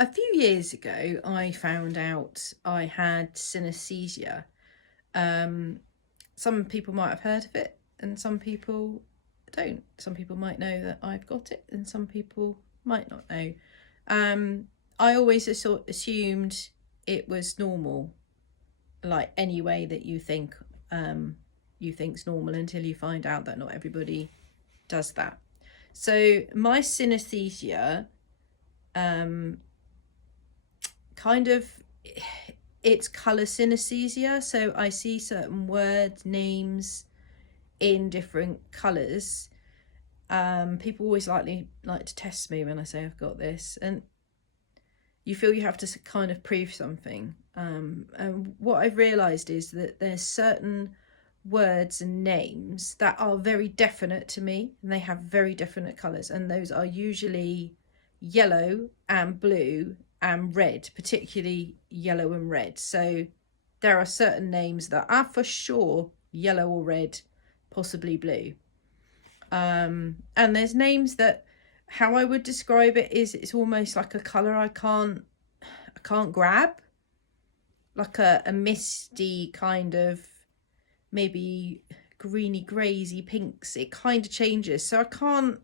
A few years ago, I found out I had synesthesia. Some people might have heard of it, and some people don't. Some people might know that I've got it, and some people might not know. I always assumed it was normal, like any way that you think's normal, until you find out that not everybody does that. So my synesthesia, um, kind of, it's color synesthesia. So I see certain words, names in different colors. People always like to test me when I say I've got this, and you feel you have to kind of prove something. And what I've realized is that there's certain words and names that are very definite to me, and they have very definite colors, and those are usually yellow and blue and red, particularly yellow and red. So there are certain names that are for sure yellow or red, possibly blue. And there's names that, how I would describe it is, it's almost like a color I can't grab, like a misty kind of, maybe greeny graysy pinks. It kind of changes, so I can't.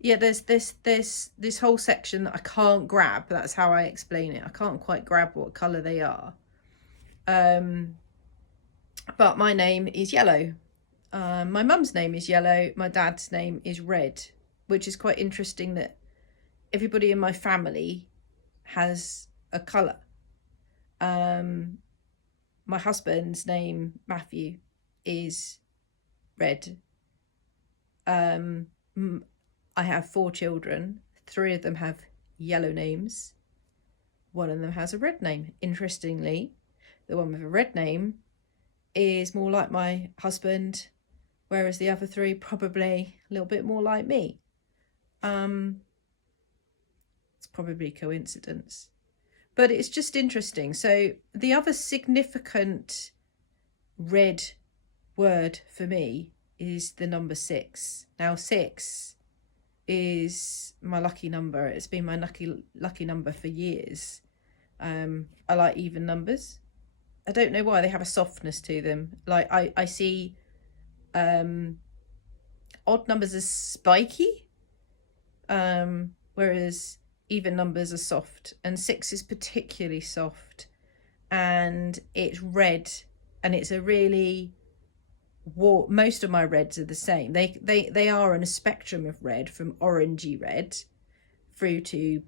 Yeah, there's this whole section that I can't grab. That's how I explain it. I can't quite grab what color they are. But my name is yellow. My mum's name is yellow. My dad's name is red, which is quite interesting that everybody in my family has a color. My husband's name, Matthew, is red. I have 4 children. 3 of them have yellow names. 1 of them has a red name. Interestingly, the one with a red name is more like my husband, whereas the other 3 probably a little bit more like me. It's probably coincidence, but it's just interesting. So the other significant red word for me is the number 6. Now 6 is my lucky number. It's been my lucky number for years. I like even numbers. I don't know why, they have a softness to them. Like I see odd numbers as spiky, whereas even numbers are soft, and 6 is particularly soft, and it's red, and it's a really most of my reds are the same. They are on a spectrum of red, from orangey red through to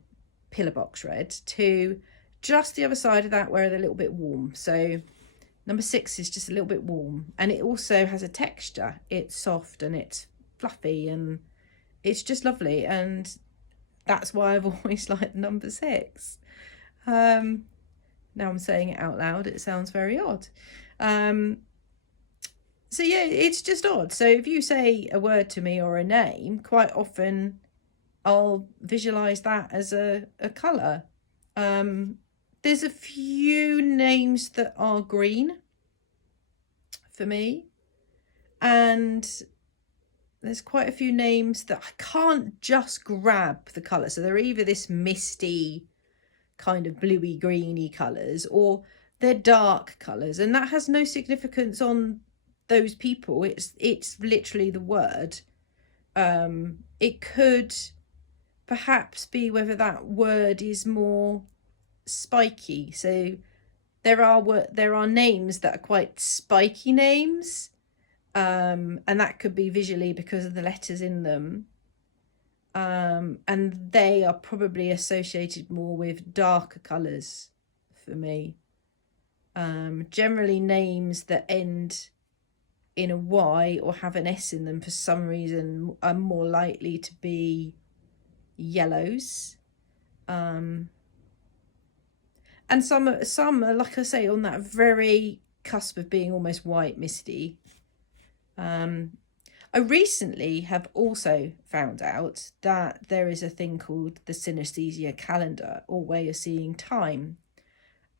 pillar box red, to just the other side of that where they're a little bit warm. So number 6 is just a little bit warm, and it also has a texture. It's soft and it's fluffy and it's just lovely, and that's why I've always liked the number 6. Now I'm saying it out loud, it sounds very odd. So yeah, it's just odd. So if you say a word to me or a name, quite often I'll visualize that as a colour. There's a few names that are green for me, and there's quite a few names that I can't just grab the colour. So they're either this misty kind of bluey greeny colours, or they're dark colours, and that has no significance on those people. It's literally the word. It could perhaps be whether that word is more spiky. So there are names that are quite spiky names, and that could be visually because of the letters in them, and they are probably associated more with darker colours for me. Generally names that end in a Y or have an S in them for some reason are more likely to be yellows. And some are, like I say, on that very cusp of being almost white misty. I recently have also found out that there is a thing called the synesthesia calendar, or way of seeing time,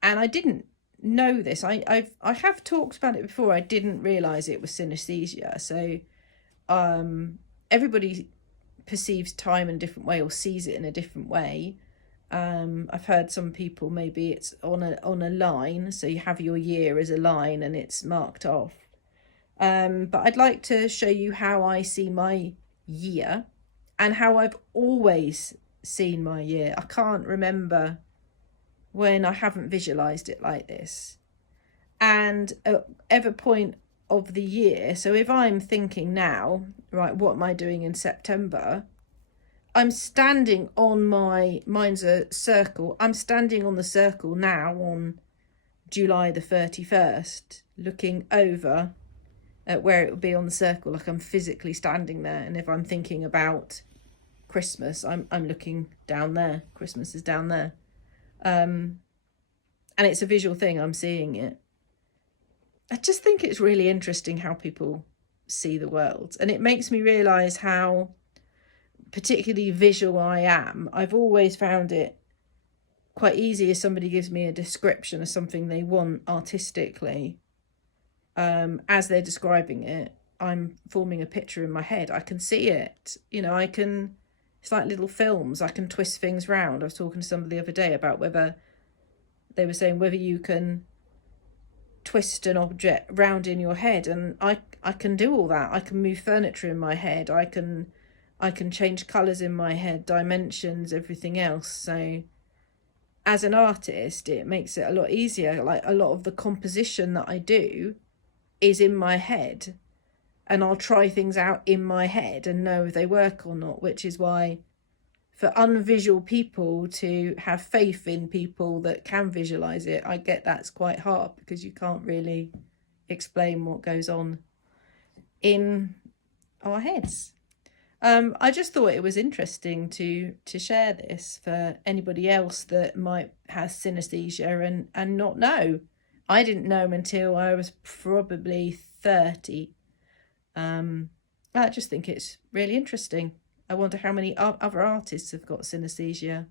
and I didn't know this. I have talked about it before. I didn't realize it was synesthesia. So everybody perceives time in a different way or sees it in a different way. I've heard some people, maybe it's on a line, so you have your year as a line and it's marked off. But I'd like to show you how I see my year and how I've always seen my year. I can't remember when I haven't visualized it like this. And at every point of the year, so if I'm thinking now, right, what am I doing in September? I'm standing on mine's a circle. I'm standing on the circle now on July the 31st, looking over at where it would be on the circle, like I'm physically standing there. And if I'm thinking about Christmas, I'm looking down there. Christmas is down there. And it's a visual thing, I'm seeing it. I just think it's really interesting how people see the world. And it makes me realise how particularly visual I am. I've always found it quite easy if somebody gives me a description of something they want artistically. As they're describing it, I'm forming a picture in my head. I can see it. You know, it's like little films. I can twist things round. I was talking to somebody the other day about whether they were saying whether you can twist an object round in your head, and I can do all that. I can move furniture in my head. I can change colours in my head, dimensions, everything else. So as an artist, it makes it a lot easier. Like a lot of the composition that I do is in my head, and I'll try things out in my head and know if they work or not, which is why for unvisual people to have faith in people that can visualize it, I get that's quite hard because you can't really explain what goes on in our heads. I just thought it was interesting to share this for anybody else that might have synesthesia and not know. I didn't know until I was probably 30. I just think it's really interesting. I wonder how many other artists have got synesthesia.